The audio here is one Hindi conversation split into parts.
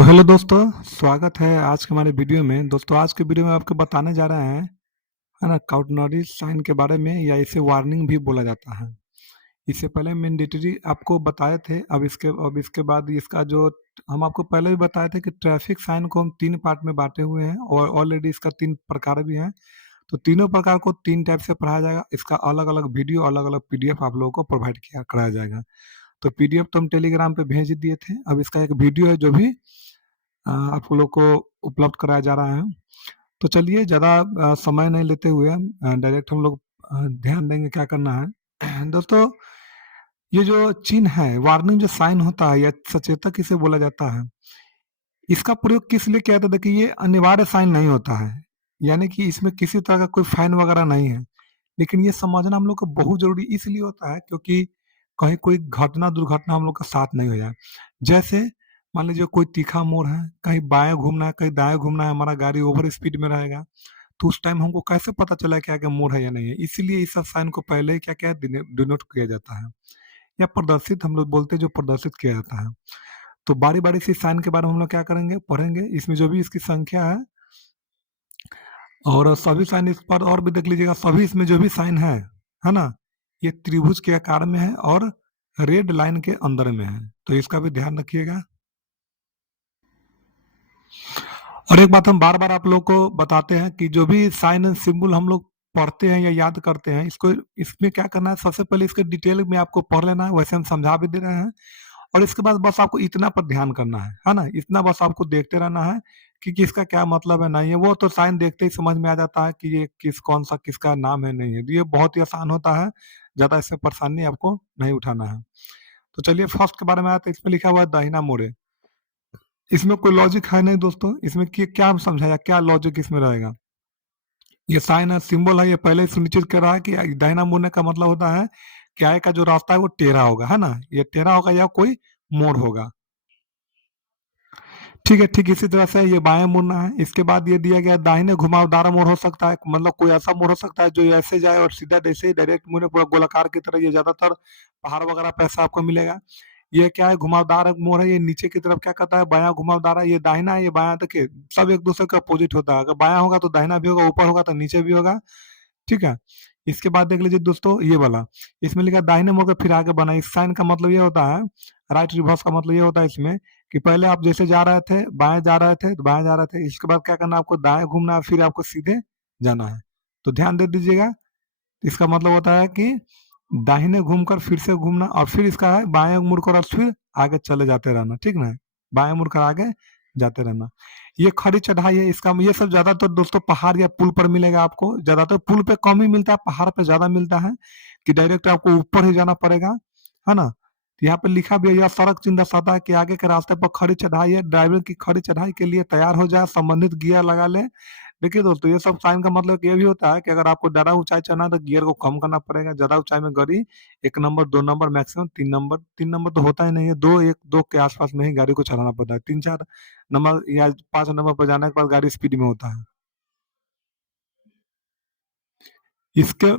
तो हेलो दोस्तों, स्वागत है आज के हमारे वीडियो में। दोस्तों आज के वीडियो में आपको बताने जा रहे हैं, है ना, काउटेनरी साइन के बारे में, या इसे वार्निंग भी बोला जाता है। इससे पहले मैंडेटरी आपको बताए थे। अब इसके बाद इसका जो हम आपको पहले भी बताए थे कि ट्रैफिक साइन को हम 3 पार्ट में बाँटे हुए हैं और ऑलरेडी इसका 3 प्रकार भी हैं। तो तीनों प्रकार को 3 टाइप से पढ़ाया जाएगा। इसका अलग-अलग वीडियो, अलग-अलग पीडीएफ आप लोगों को प्रोवाइड किया कराया जाएगा। तो पीडीएफ तो हम टेलीग्राम पे भेज दिए थे। अब इसका एक वीडियो है जो भी आप लोग को उपलब्ध कराया जा रहा है। तो चलिए ज़्यादा समय नहीं लेते हुए डायरेक्ट हम लोग ध्यान देंगे क्या करना है। दोस्तों, ये जो चिन्ह है, वार्निंग जो साइन होता है या सचेतक इसे बोला जाता है, इसका प्रयोग किस लिए किया जाता है? देखिए, ये अनिवार्य साइन नहीं होता है, यानी कि इसमें किसी तरह का कोई फाइन वगैरह नहीं है। लेकिन ये समझना हम लोग को बहुत ज़रूरी इसलिए होता है क्योंकि कहीं कोई घटना दुर्घटना हम लोग का साथ नहीं हो जाए। जैसे मान लीजिए कोई तीखा मोड़ है, कहीं बाएँ घूमना है, कहीं दाएँ घूमना है, हमारा गाड़ी ओवर स्पीड में रहेगा, तो उस टाइम हमको कैसे पता चला कि आगे मोड़ है या नहीं है? इसीलिए इस सब साइन को पहले ही क्या किया डिनोट किया जाता है, या प्रदर्शित हम लोग बोलते हैं, जो प्रदर्शित किया जाता है। तो बारी-बारी से इस साइन के बारे में हम लोग क्या करेंगे, पढ़ेंगे। इसमें जो भी इसकी संख्या है और सभी साइन इस पर और भी देख लीजिएगा, सभी इसमें जो भी साइन है ना? ये त्रिभुज के आकार में है और रेड लाइन के अंदर में है, तो इसका भी ध्यान रखिएगा। और एक बात हम बार-बार आप लोग को बताते हैं कि जो भी साइन एंड सिंबल हम लोग पढ़ते हैं या याद करते हैं, इसको इसमें क्या करना है, सबसे पहले इसके डिटेल में आपको पढ़ लेना है, वैसे हम समझा भी दे रहे हैं। और इसके बाद बस आपको इतना पर ध्यान करना है ना? इतना बस आपको देखते रहना है कि किसका क्या मतलब है, नहीं है। वो तो साइन देखते ही समझ में आ जाता है कि ये कौन-सा किसका नाम है, नहीं है। तो ये बहुत ही आसान होता है, ज़्यादा इसमें परेशानी आपको नहीं उठाना है। तो चलिए फर्स्ट के बारे में आते हैं। इसमें लिखा हुआ है दाहिना मोड़े। इसमें कोई लॉजिक है नहीं दोस्तों, इसमें क्या हम समझाया, क्या लॉजिक इसमें रहेगा? ये साइन है, सिंबल है, ये पहले ही सुनिश्चित कर रहा है कि दाहिना मुड़ने का मतलब होता है कि आगे का जो रास्ता है वो टेढ़ा होगा, है ना? ये टेढ़ा होगा या कोई मोड़ होगा। ठीक है, ठीक इसी तरह से ये बाएँ मुड़ना है। इसके बाद ये दिया गया दाहिने घुमावदार मोड़ हो सकता है, मतलब कोई ऐसा मोड़ हो सकता है जो ऐसे जाए और सीधा जैसे ही डायरेक्ट मुड़े पूरा गोलाकार की तरह। ये ज़्यादातर पहाड़ वगैरह पे ऐसा आपको मिलेगा। ये क्या है, घुमावदार मोड़ है, ये नीचे की तरफ क्या करता है, बायाँ घुमावदार है, ये दाहिना है, ये बायाँ। देखिए, सब एक-दूसरे के अपोज़िट होता है। अगर बायाँ होगा तो दाहिना भी होगा, ऊपर होगा तो नीचे भी होगा। ठीक है? इसके बाद देख लीजिए दोस्तों ये वाला, इसमें लिखा है दाहिने मुड़ के फिर आगे बढ़ना। इस साइन का मतलब ये होता है, राइट रिवर्स का मतलब ये होता है इसमें कि पहले आप जैसे जा रहे थे, बाएँ जा रहे थे, तो बाएँ जा रहे थे, इसके बाद क्या करना है, आपको दाएँ घूमना है, फिर आपको सीधे जाना है। तो ध्यान दे दीजिएगा, इसका मतलब होता है कि दाहिने घूमकर फिर से घूमना, और फिर इसका है बाएँ मुड़कर और फिर आगे चले जाते रहना, ठीक ना? बाएँ मुड़कर आगे जाते रहना। ये खड़ी चढ़ाई है, इसका ये सब ज़्यादातर दोस्तों पहाड़ या पुल पर मिलेगा आपको। ज़्यादातर पुल पे कम ही मिलता है, पहाड़ पे ज़्यादा मिलता है कि डायरेक्ट आपको ऊपर ही जाना पड़ेगा, है ना? तो यहाँ पे लिखा भी है, यह सड़क चिन्ह दर्शाता है कि आगे के रास्ते पर खड़ी चढ़ाई है, ड्राइवर की खड़ी चढ़ाई के लिए तैयार हो जाए, संबंधित गियर लगा लें। देखिए दोस्तों, ये सब साइन का मतलब ये भी होता है कि अगर आपको ज़्यादा ऊँचाई चढ़ना है तो गियर को कम करना पड़ेगा। ज़्यादा ऊँचाई में गाड़ी 1 नंबर, 2 नंबर, मैक्सिमम 3 नंबर तो होता ही नहीं है। 2 के आस-पास में ही गाड़ी को चलाना पड़ता है। 3-4 नंबर या 5 नंबर पर जाने के बाद गाड़ी स्पीड में होता है। इसके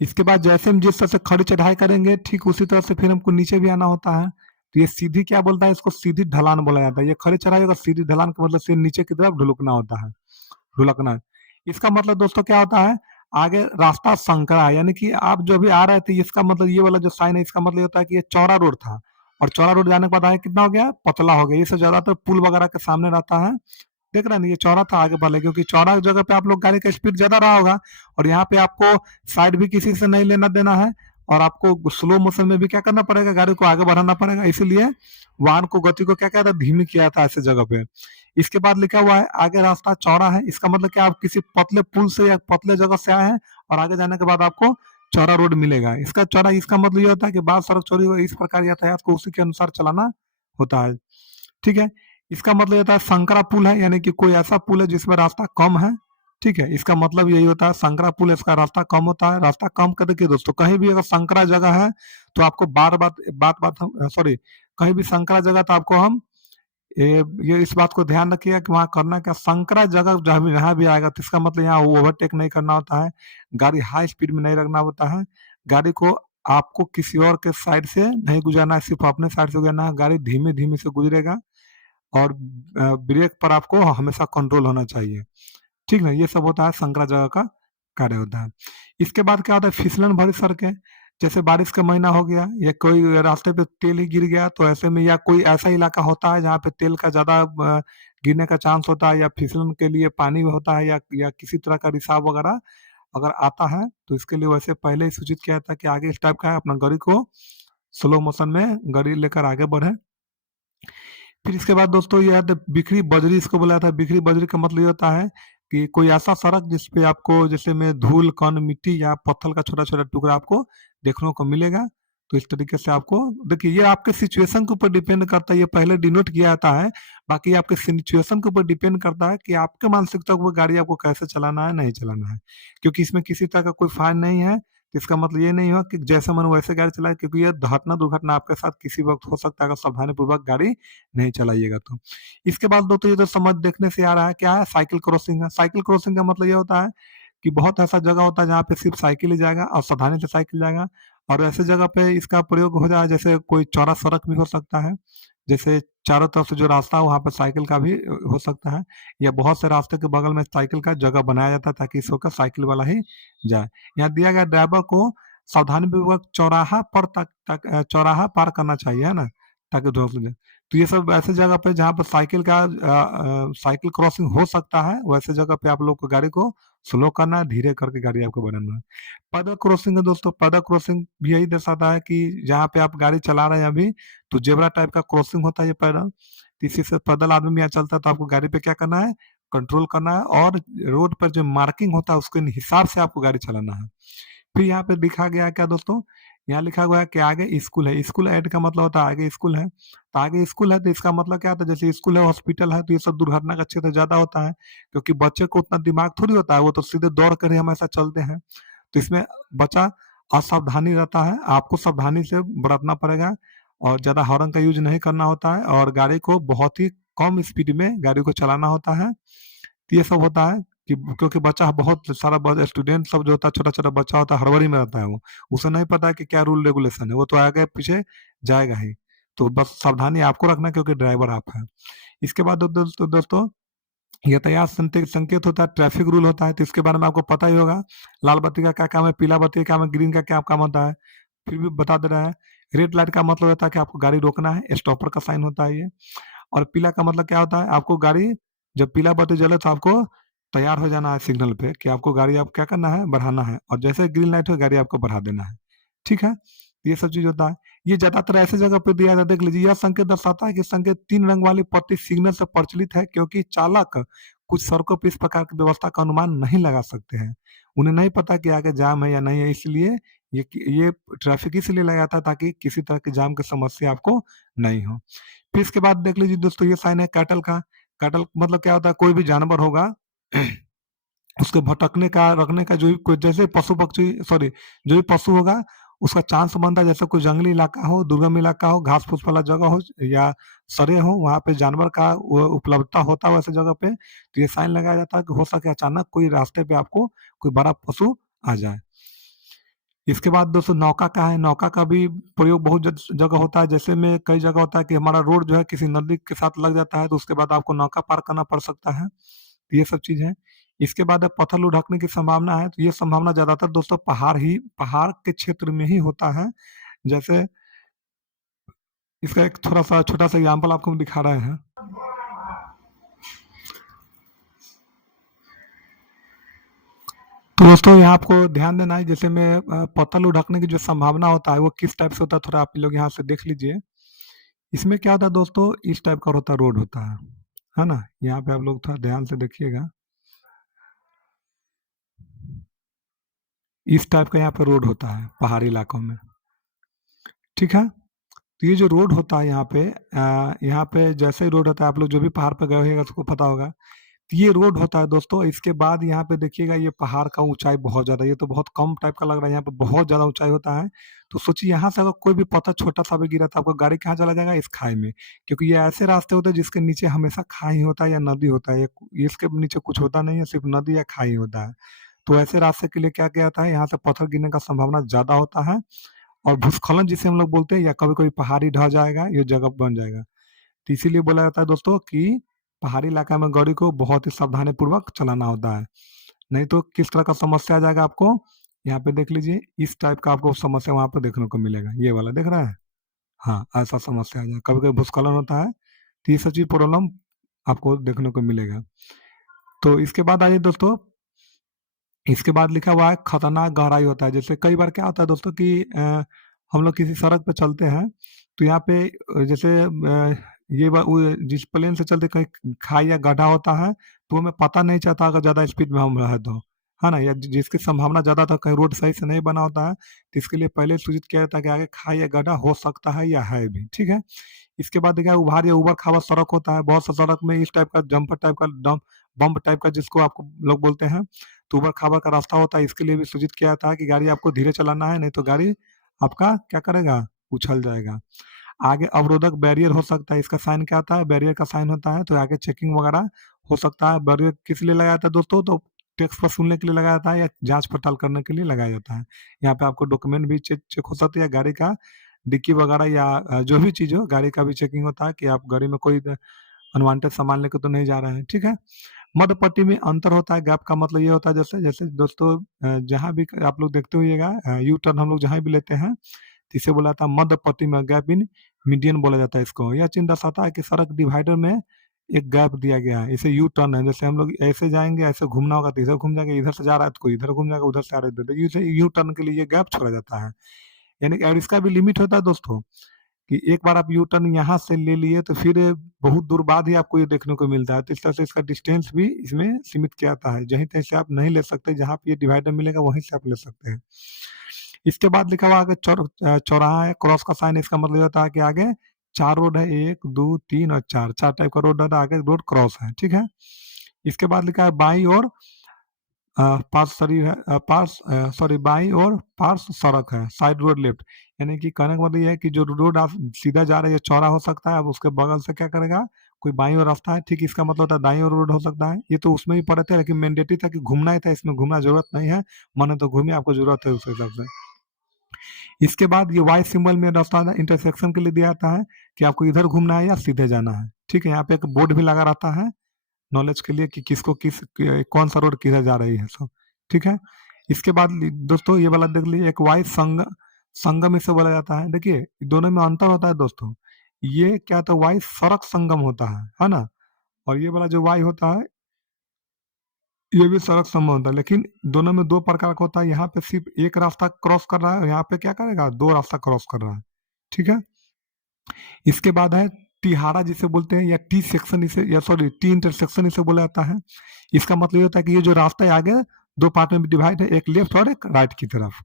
इसके बाद जैसे हम जिस तरह से खड़ी चढ़ाई करेंगे, ठीक उसी तरह से फिर हमको नीचे भी आना होता है। तो ये सीधी क्या बोलता है, इसको सीधी ढलान बोला जाता है। ये खड़ी चढ़ाई होगा, सीधी ढलान का मतलब सीधे नीचे की तरफ ढुलकना होता है। ढुलकना। इसका मतलब दोस्तों क्या होता है, आगे रास्ता संकरा है, यानी कि आप जो भी आ रहे थे, इसका मतलब ये वाला जो साइन है, इसका मतलब ये होता है कि ये चौड़ा रोड था और चौड़ा रोड जाने के बाद आगे कितना हो गया, पतला हो गया। ये सब ज्यादातर पुल वगैरह के सामने रहता है। देख रहे हैं ना, ये चौड़ा था आगे वाले, क्योंकि चौड़ा जगह पे आप लोग गाड़ी का स्पीड ज्यादा रहा होगा, और यहाँ पे आपको साइड भी किसी से नहीं लेना देना है, और आपको स्लो मोशन में भी क्या करना पड़ेगा, गाड़ी को आगे बढ़ाना पड़ेगा। इसीलिए वाहन को गति को क्या कहता है, धीमी किया था ऐसे जगह पे। इसके बाद लिखा हुआ है आगे रास्ता चौड़ा है। इसका मतलब क्या, आप किसी पतले पुल से या पतले जगह से आए हैं और आगे जाने के बाद आपको चौड़ा रोड मिलेगा। इसका चौड़ा, इसका मतलब ये होता है कि बाद सड़क चौड़ी हो, इस प्रकार यातायात को उसी के अनुसार चलाना होता है। ठीक है? इसका मतलब ये होता है संकरा पुल है, यानी कि कोई ऐसा पुल है जिसमें रास्ता कम है। ठीक है? इसका मतलब यही होता है, संकरा पुल है, इसका रास्ता कम होता है। रास्ता कम कर देखिए दोस्तों, कहीं भी अगर संकरा जगह है तो आपको बात हम सॉरी, कहीं भी संकरा जगह तो आपको हम ये इस बात को ध्यान रखिएगा कि वहाँ करना क्या, संकरा जगह जहाँ भी आएगा तो इसका मतलब यहाँ ओवरटेक नहीं करना होता है, गाड़ी हाई स्पीड में नहीं रखना होता है, गाड़ी को आपको किसी और के साइड से नहीं गुजरना है, सिर्फ अपने साइड से गुजरना है। गाड़ी धीमे धीमे से गुजरेगा, और ब्रेक पर आपको हमेशा कंट्रोल होना चाहिए। ठीक ना? ये सब होता है संकरा जगह का कार्य होता है। इसके बाद क्या होता है फिसलन भरी सड़कें, जैसे बारिश का महीना हो गया या कोई रास्ते पे तेल ही गिर गया तो ऐसे में या कोई ऐसा इलाका होता है जहाँ पे तेल का ज़्यादा गिरने का चांस होता है या फिसलन के लिए पानी होता है या किसी तरह का रिसाव वगैरह अगर आता है तो इसके लिए वैसे पहले ही सूचित किया था कि आगे इस टाइप का है अपना गाड़ी को स्लो मोशन में गाड़ी लेकर आगे बढ़े। फिर इसके बाद दोस्तों ये है बिखरी बजरी इसको बोला था। बिखरी बजरी का मतलब ये होता है कि कोई ऐसा सड़क जिस पे आपको जैसे में धूल कण मिट्टी या पत्थर का छोटा छोटा टुकड़ा आपको देखने को मिलेगा। तो इस तरीके से आपको देखिए ये आपके सिचुएशन के ऊपर डिपेंड करता है, ये पहले डिनोट किया जाता है। बाकी आपके सिचुएशन के ऊपर डिपेंड करता है कि आपके मानसिकता को गाड़ी आपको कैसे चलाना है नहीं चलाना है, क्योंकि इसमें किसी तरह का कोई फाइन नहीं है। इसका मतलब ये नहीं हुआ कि जैसे मन वैसे गाड़ी चलाए, क्योंकि ये घटना दुर्घटना आपके साथ किसी वक्त हो सकता है अगर सावधानी पूर्वक गाड़ी नहीं चलाइएगा तो। इसके बाद दोस्तों ये तो समझ देखने से आ रहा है क्या है साइकिल क्रॉसिंग है। साइकिल क्रॉसिंग का मतलब ये होता है कि बहुत ऐसा जगह होता है जहाँ पे सिर्फ साइकिल ही जाएगा और सावधानी से साइकिल जाएगा, और ऐसे जगह पे इसका प्रयोग हो जाए जैसे कोई चौड़ा सड़क भी हो सकता है, जैसे चारों तरफ से जो रास्ता है वहाँ पे साइकिल का भी हो सकता है, या बहुत से रास्ते के बगल में साइकिल का जगह बनाया जाता है ताकि इस होकर साइकिल वाला ही जाए। यहाँ दिया गया ड्राइवर को सावधानी पूर्वक चौराहा पर चौराहा पार करना चाहिए है ना, ताकि धुआं से तो ये सब ऐसे जगह पे जहाँ पर साइकिल का साइकिल क्रॉसिंग हो सकता है वैसे जगह पे आप लोग को गाड़ी को स्लो करना है, धीरे करके गाड़ी आपको बढ़ाना है। पैदल क्रॉसिंग है दोस्तों, पैदल क्रॉसिंग भी यही दर्शाता है कि जहाँ पे आप गाड़ी चला रहे हैं अभी तो जेब्रा टाइप का क्रॉसिंग होता है ये पैदल। तो इसी से पैदल आदमी भी यहाँ चलता है तो आपको गाड़ी पे क्या करना है कंट्रोल करना है, और रोड पर जो मार्किंग होता है उसके हिसाब से आपको गाड़ी चलाना है। फिर यहाँ पे लिखा गया है क्या दोस्तों, यहाँ लिखा हुआ है कि आगे स्कूल है। स्कूल ऐड का मतलब होता है आगे स्कूल है, तो आगे स्कूल है तो इसका मतलब क्या होता है जैसे स्कूल है हॉस्पिटल है तो ये सब दुर्घटना का क्षेत्र ज्यादा होता है, क्योंकि बच्चे को उतना दिमाग थोड़ी होता है, वो तो सीधे दौड़ कर ही हमेशा चलते हैं। तो इसमें बच्चा असावधानी रहता है, आपको सावधानी से बरतना पड़ेगा और ज्यादा हॉर्न का यूज नहीं करना होता है और गाड़ी को बहुत ही कम स्पीड में गाड़ी को चलाना होता है। तो ये सब होता है कि क्योंकि बच्चा बहुत सारा स्टूडेंट सब जो होता है छोटा-छोटा बच्चा होता है हड़बड़ी में रहता है वो। उसे नहीं पता है कि क्या रूल रेगुलेशन है, वो तो आगे पीछे जाएगा ही। तो बस सावधानी आपको रखना है क्योंकि ड्राइवर आप हैं। इसके बाद दोस्तों यातायात संकेत होता है, ट्रैफिक रूल होता है, तो इसके बारे में आपको पता ही होगा। लाल बत्ती का क्या काम है, पीला बत्ती का काम है, ग्रीन का क्या काम होता है, फिर भी बता दे रहे हैं। रेड लाइट का मतलब होता है कि आपको गाड़ी रोकना है, स्टॉपर का साइन होता है ये। और पीला का मतलब क्या होता है, आपको गाड़ी जब पीला बत्ती जले तो आपको तैयार हो जाना है सिग्नल पे कि आपको गाड़ी आप क्या करना है, बढ़ाना है, और जैसे ग्रीन लाइट हो गाड़ी आपको बढ़ा देना है। ठीक है? ये सब चीज़ होता है। ये ज़्यादातर ऐसे जगह पे दिया जाता है, देख लीजिए यह संकेत दर्शाता है कि संकेत 3 रंग वाली पट्टी सिग्नल से प्रचलित है क्योंकि चालक कुछ सड़कों पे इस प्रकार की व्यवस्था का अनुमान नहीं लगा सकते हैं। उन्हें नहीं पता कि आगे जाम है या नहीं है, इसलिए ये ट्रैफिक इसलिए लगाया था ताकि किसी तरह की जाम की समस्या आपको नहीं हो। फिर इसके बाद देख लीजिए दोस्तों ये साइन है कैटल का। कैटल मतलब क्या होता है, कोई भी जानवर होगा उसके भटकने का रखने का जो भी कोई जैसे पशु पक्षी सॉरी जो भी पशु होगा उसका चांस बनता है, जैसे कोई जंगली इलाका हो, दुर्गम इलाका हो, घास फूस वाला जगह हो या सरे हो, वहाँ पे जानवर का वो उपलब्धता होता है वैसे जगह पे, तो ये साइन लगाया जाता है कि हो सके अचानक कोई रास्ते पे आपको कोई बड़ा पशु आ जाए। इसके बाद दोस्तों नौका का है, नौका का भी प्रयोग बहुत जगह होता है, जैसे में कई जगह होता है कि हमारा रोड जो है किसी नदी के साथ लग जाता है तो उसके बाद आपको नौका पार करना पड़ सकता है। तो ये सब चीज़ है। इसके बाद पत्थर लुढ़कने की संभावना है, तो ये संभावना ज़्यादातर दोस्तों पहाड़ के क्षेत्र में ही होता है। जैसे इसका एक थोड़ा-सा छोटा-सा एग्ज़ाम्पल आपको हम दिखा रहे हैं। तो दोस्तों यहाँ आपको ध्यान देना है जैसे में पत्थर लुढ़कने की जो संभावना होता है वो किस टाइप से होता है थोड़ा आप लोग यहाँ से देख लीजिए। इसमें क्या होता है दोस्तों इस टाइप का होता है रोड होता है ना? यहाँ पे आप लोग थोड़ा ध्यान से देखिएगा। इस टाइप का यहाँ पे रोड होता है पहाड़ी इलाकों में। ठीक है? तो ये जो रोड होता है यहाँ पे जैसे ही रोड होता है आप लोग जो भी पहाड़ पे गए होंगे उसको पता होगा। तो ये रोड होता है दोस्तों, इसके बाद यहाँ पे देखिएगा ये पहाड़ का ऊँचाई बहुत ज़्यादा, ये तो बहुत कम टाइप का लग रहा है, यहाँ पे बहुत ज़्यादा ऊँचाई होता है। तो सोचिए यहाँ से अगर कोई भी पत्थर छोटा-सा भी गिरा तो आपका गाड़ी कहाँ चला जाएगा? इस खाई में। क्योंकि ये ऐसे रास्ते होते हैं जिसके नीचे हमेशा खाई होता है या नदी होता है, ये इसके नीचे कुछ होता नहीं है, सिर्फ़ नदी या खाई होता है। तो ऐसे रास्ते के लिए क्या किया जाता है, यहाँ से पत्थर गिरने का संभावना ज़्यादा होता है और भूस्खलन जिसे हम लोग बोलते हैं या कभी-कभी पहाड़ ही ढह जाएगा, ये जगह बन जाएगा। तो इसीलिए बोला जाता है दोस्तों कि पहाड़ी इलाका में गाड़ी को बहुत ही सावधानी पूर्वक चलाना होता है। नहीं तो किस तरह का समस्या आ जाएगा आपको, यहाँ पे देख लीजिए, इस टाइप का आपको समस्या वहाँ पे देखने को मिलेगा। ये वाला देख रहे हैं? हाँ, ऐसा समस्या आ जाएगा। कभी-कभी भूस्खलन होता है, तो ये सब चीज़ प्रॉब्लम आपको देखने को मिलेगा। तो इसके बाद आइए दोस्तों, इसके बाद लिखा हुआ है खतरनाक गहराई होता है। जैसे कई बार क्या होता है दोस्तों कि हम लोग किसी सड़क पे चलते हैं, तो यहाँ पे जैसे ये वो जिस प्लेन से चलते कहीं खाई या गड्ढा होता है, तो हमें पता नहीं चलता अगर ज़्यादा स्पीड में हम रहे तो, है ना? या जिसकी संभावना ज़्यादा था, कहीं रोड सही से नहीं बना होता है, तो इसके लिए पहले सूचित किया जाता है कि आगे खाई या गड्ढा हो सकता है या है भी, ठीक है? इसके बाद देखिए उभार या उबड़-खाबड़ सड़क होता है, बहुत सा सड़क में इस टाइप का जम्पर टाइप का बम्प टाइप का जिसको आपको लोग बोलते हैं, तो उबड़-खाबड़ का रास्ता होता है, इसके लिए भी सूचित किया जाता है कि गाड़ी आपको धीरे चलाना है, नहीं तो गाड़ी आपका क्या करेगा, उछल जाएगा। आगे अवरोधक बैरियर हो सकता है, इसका साइन क्या होता है, बैरियर का साइन होता है, तो आगे चेकिंग वगैरह हो सकता है। बैरियर किस लिए लगाया जाता है दोस्तों, तो टैक्स वसूलने के लिए लगाया जाता है या जाँच-पड़ताल करने के लिए लगाया जाता है। यहाँ पे आपको डॉक्यूमेंट भी चेक चेक हो सकती है, गाड़ी का डिक्की वगैरह या जो भी चीज़ हो, गाड़ी का भी चेकिंग होता है कि आप गाड़ी में कोई अनवांटेड सामान लेके तो नहीं जा रहे हैं, ठीक है? मध्य पट्टी में अंतर होता है, गैप का मतलब ये होता है जैसे जैसे दोस्तों जहाँ भी आप लोग देखते होइएगा यू टर्न हम लोग जहाँ भी लेते हैं, तो इसे बोला जाता है मध्य पट्टी में गैप इन मीडियन बोला जाता है इसको। यह चिन्ह दर्शाता है कि सड़क डिवाइडर में एक गैप दिया गया है। इसे यू टर्न है, जैसे हम लोग ऐसे जाएँगे, ऐसे घूमना होगा तो इधर घूम जाएँगे, इधर से जा रहा है तो कोई इधर घूम जाएगा, उधर से आ रहा है इधर। इसे यू टर्न के लिए गैप छोड़ा जाता है। यानी कि और इसका भी लिमिट होता है दोस्तों, कि एक बार आप यू टर्न यहाँ से ले लिए तो फिर बहुत दूर बाद ही आपको ये देखने को मिलता है। तो इस तरह से इसका डिस्टेंस भी इसमें सीमित किया जाता है। जहीं-तहीं से आप नहीं ले सकते, जहाँ पे ये डिवाइडर मिलेगा वहीं से आप ले सकते हैं। इसके बाद लिखा हुआ आगे चौराहा है, क्रॉस का साइन, इसका मतलब ये होता है कि आगे 4 रोड है, 1, 2, 3 और 4, 4 टाइप का रोड है, तो आगे रोड क्रॉस है, ठीक है? इसके बाद लिखा है बाईं ओर पार्श्व शरीर है, सॉरी बाईं ओर पार्श्व सड़क है, साइड रोड लेफ्ट। यानी कि कहने का मतलब ये है कि जो रोड आप सीधा जा रहे हैं चौड़ा हो सकता है, अब उसके बगल से क्या करेगा, कोई बाईं ओर रास्ता है, ठीक इसका मतलब होता है दाईं ओर रोड हो सकता है। ये तो उसमें भी पढ़े थे, लेकिन मैंडेटरी था कि घूमना ही था, इसमें घूमना जरूरत नहीं है, माने तो घूमिए, आपको जरूरत है उस हिसाब से। इसके बाद ये वाई सिंबल में रास्ता इंटरसेक्शन के लिए दिया जाता है कि आपको इधर घूमना है या सीधे जाना है, ठीक है? यहाँ पे एक बोर्ड भी लगा रहता है नॉलेज के लिए कि किसको कौन सा रोड किधर जा रही है सब, ठीक है? इसके बाद दोस्तों ये वाला देख लीजिए, एक वाई संगम इसे बोला जाता है। देखिए दोनों में अंतर होता है दोस्तों, ये क्या होता है, वाई सड़क संगम होता है ना? और ये वाला जो वाई होता है, ये भी सड़क संगम होता है, लेकिन दोनों में दो प्रकार का होता है। यहाँ पे सिर्फ एक रास्ता क्रॉस कर रहा है, और यहाँ पे क्या करेगा, दो रास्ता क्रॉस कर रहा है, ठीक है? इसके बाद है तिहारा जिसे बोलते हैं, या टी सेक्शन इसे, या सॉरी टी इंटरसेक्शन इसे बोला जाता है। इसका मतलब ये होता है कि ये जो रास्ता है आगे दो पार्ट में डिवाइड है, एक लेफ्ट और एक राइट की तरफ,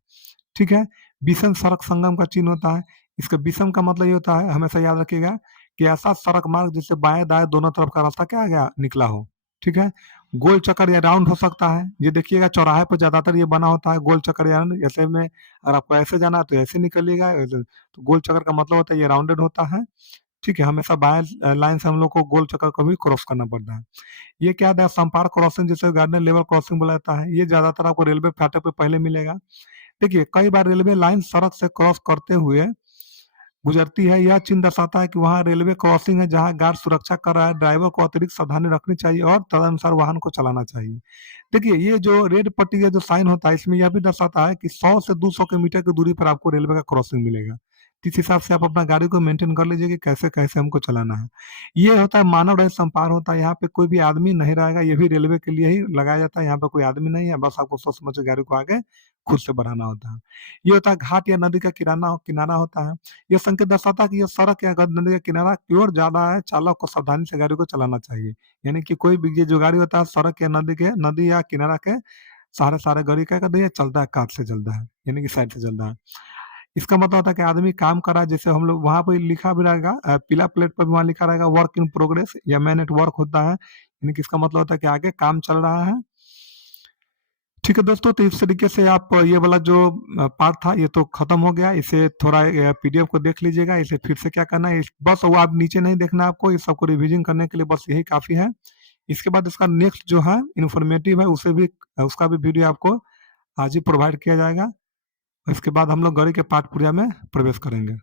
ठीक है? विषम सड़क संगम का चिन्ह होता है। इसका विषम का मतलब ये होता है, हमेशा याद रखिएगा, कि ऐसा सड़क मार्ग जिससे बाएं दाएं दोनों तरफ का रास्ता क्या आ गया, निकला हो, ठीक है? गोल चक्कर या राउंड हो सकता है, ये देखिएगा चौराहे पर ज्यादातर ये बना होता है, गोल चक्कर या राउंड। ऐसे में अगर आपको ऐसे जाना है तो ऐसे निकलिएगा, तो गोल चक्कर का मतलब होता है ये राउंडेड होता है, ठीक है? हमेशा बाएं लाइन से हम लोग को गोल चक्कर को भी क्रॉस करना पड़ता है। ये क्या है, संपर्क क्रॉसिंग जिसे गार्डन लेवल क्रॉसिंग बोला जाता है, ये ज्यादातर आपको रेलवे फाटक पे पहले मिलेगा। देखिए कई बार रेलवे लाइन सड़क से क्रॉस करते हुए गुजरती है, यह चिन्ह दर्शाता है कि वहाँ रेलवे क्रॉसिंग है, जहाँ गार्ड सुरक्षा कर रहा है, ड्राइवर को अतिरिक्त सावधानी रखनी चाहिए और तदनुसार वाहन को चलाना चाहिए। देखिए ये जो रेड पट्टी का जो साइन होता है, इसमें यह भी दर्शाता है कि 100 से 200 के मीटर की दूरी पर आपको रेलवे का क्रॉसिंग मिलेगा। इस हिसाब से आप अपना गाड़ी को मेंटेन कर लीजिए कि कैसे-कैसे हमको चलाना है। ये होता है मानव रहित संपार होता है, यहाँ पे कोई भी आदमी नहीं रहेगा, ये भी रेलवे के लिए ही लगाया जाता है, यहाँ पे कोई आदमी नहीं है, बस आपको सोच समझ के गाड़ी को आगे खुद से बढ़ाना होता है। ये होता है घाट या नदी का किनारा होता है। ये संकेत दर्शाता है कि ये सड़क या नदी का किनारा की ओर जा रहा है, चालक को सावधानी से गाड़ी को चलाना चाहिए। यानी कि कोई भी ये जो गाड़ी होता है सड़क या नदी या किनारा के सहारे गाड़ी क्या कर रही है, चलता है, कात से चलता है, यानी कि साइड से चलता है। इसका मतलब होता है कि आदमी काम कर रहा है, जैसे हम लोग वहाँ पे लिखा भी रहेगा पीला प्लेट पर भी वहाँ लिखा रहेगा वर्क इन प्रोग्रेस या मैन एट वर्क होता है, यानी कि इसका मतलब होता है कि आगे काम चल रहा है। ठीक है दोस्तों, तो इस तरीके से आप ये वाला जो पार्ट था ये तो खत्म हो गया। इसे थोड़ा पीडीएफ को देख लीजिएगा, इसे फिर से क्या करना है, बस वो आप नीचे नहीं देखना है आपको, इस सबको रिवीजन करने के लिए बस यही काफ़ी है। इसके बाद इसका नेक्स्ट जो है इन्फॉर्मेटिव है, उसे भी उसका भी वीडियो आपको आज ही प्रोवाइड किया जाएगा। इसके बाद हम लोग गाड़ी के पार्ट पुर्जा में प्रवेश करेंगे।